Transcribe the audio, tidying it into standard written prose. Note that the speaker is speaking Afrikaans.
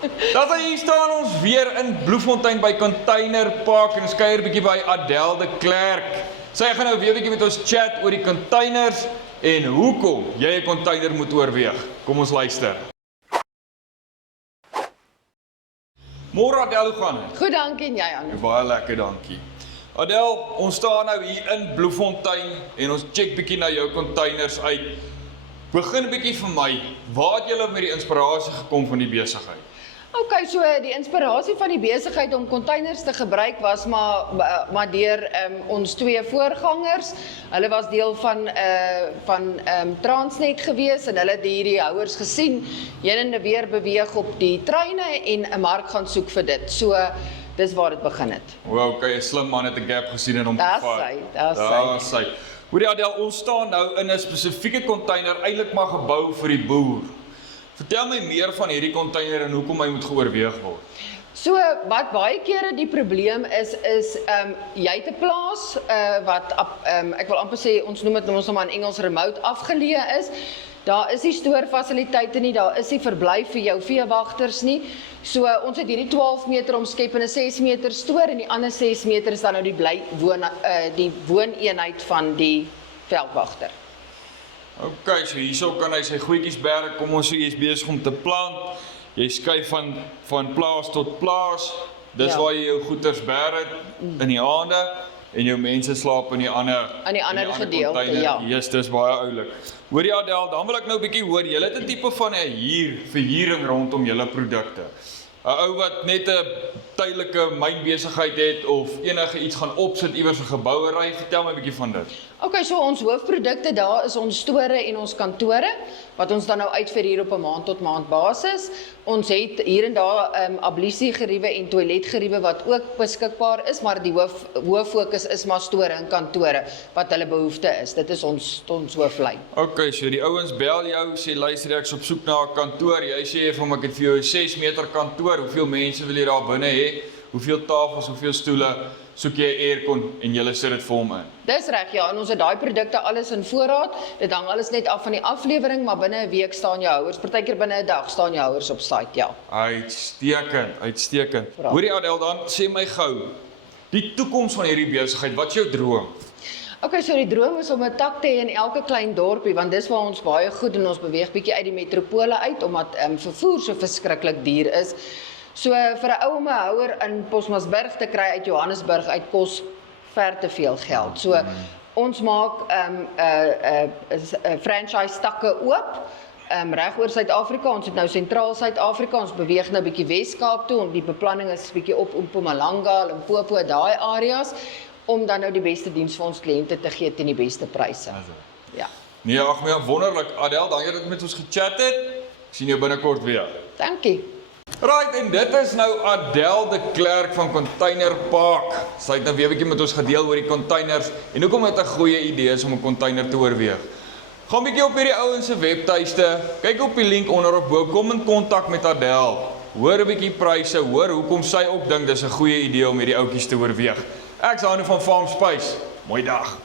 Dat hier staan ons weer in Bloemfontein by Container Park en ons kuier bietjie by Adèle de Klerk. Sy gaan nou weer bietjie met ons chat oor die containers en hoekom jy 'n container moet oorweeg. Kom ons luister. Môre Adèle, hoe gaan dit? Goed, dankie en jy, Anne. Baie lekker, dankie. Adèle, ons staan nou hier in Bloemfontein en ons check bietjie na jou containers uit. Begin bietjie vir my, waar het julle met die inspirasie gekom van die besigheid? Ok, so die inspirasie van die besigheid om containers te gebruik was maar deur ons twee voorgangers. Hulle was deel van Transnet gewees en hulle het hierdie houers gesien, heen en weer beweeg op die treine en 'n mark gaan soek vir dit. So dis waar dit begin het. Wow, okay, 'n slim man het 'n gap gesien en hom Daar's gevat. hy, daar's Daar's hy. Hoorie Adèle, ons staan nou in 'n spesifieke container, eintlik maar gebou vir die boer. Vertel my meer van hierdie container en hoekom hy moet geoorweeg word. So wat baie kere die probleem is jy het 'n plaas wat ek wil amper sê ons noem dit ons nou maar in Engels remote afgeleë is. Daar is nie stoorfasiliteite nie, daar is nie verblyf vir jou veewagters nie. So ons het hierdie 12 meter omskep in 'n 6 meter stoor en die ander 6 meter is dan nou die wooneenheid van die veldwagter. Okay, so hierso kan hy sy goedjies berg, kom ons sê jy's besig om te plant. Jy skuif van plaas tot plaas. Dis waar jy jou goeders berg in die aande en jou mense slaap in die ander gedeelte, container. ja. Yes, dis baie oulik. Hoorie Adèle, dan wil ek nou 'n bietjie hoor, julle het 'n tipe van 'n verhuuring rondom julle produkte. 'n Ou wat net 'n tydelike mynbesigheid het of enige iets gaan opsit iewers 'n gebouery, vertel my 'n bietjie van dit. Ok, so ons hoofprodukte daar is ons store en ons kantore, wat ons dan nou uitverhuur op 'n maand tot maand basis. Ons het hier en daar ablusiegeriewe en toiletgeriewe wat ook beskikbaar is, maar die hoof fokus is maar store en kantore wat hulle behoefte is. Dit is ons hooflyn. Okay, so die ouens bel jou, sê luister ek's op soek na 'n kantoor. Jy sê vir hom ek het vir jou 'n 6 meter kantoor. Hoeveel mense wil jy daar binne hê? Hoeveel tafels, hoeveel stoele? Soek jy 'n aircon en jy sit dit vir hom in. Dis reg, ja, en ons het daai produkte alles in voorraad. Dit hang alles net af van die aflewering, maar binne 'n week staan jou houers, partykeer binne 'n dag staan jou houers op site, ja. Uitstekend. Hoorie Adèle, dan sê my gou, die toekoms van hierdie besigheid, wat is jou droom? Okay, so die droom is om 'n tak te hê in elke klein dorpie, want dis waar ons baie goed en ons beweeg bietjie uit die metropole uit, omdat vervoer so verskriklik duur is. So vir 'n ou om 'n houer in Posmasburg te kry uit Johannesburg uit kos ver te veel geld. So ons maak franchise takke oop reg oor Suid-Afrika. Ons het nou sentraal Suid-Afrika, ons beweeg nou bietjie Wes-Kaap toe en die beplanning is bietjie op Mpumalanga, Limpopo, daai areas om dan nou die beste diens vir ons kliënte te gee teen die beste pryse. Ja. Nee, ag my wonderlik. Adèle, dankie dat jy met ons gechat het. Ek sien jou binnekort weer. Dankie. Right, en dit is nou Adèle de Klerk van Container Park. Sy het nou weer 'n bietjie met ons gedeel oor die containers en hoekom dit 'n goeie idee is om 'n container te oorweeg. Gaan bietjie op hierdie ouens se webtuiste, kyk op die link onderop bo, kom in kontak met Adèle. Hoor 'n bietjie pryse, hoor hoekom sy ook dink dis 'n goeie idee om hierdie ouetjies te oorweeg. Ek's Hanu van Farm Space. Mooi dag.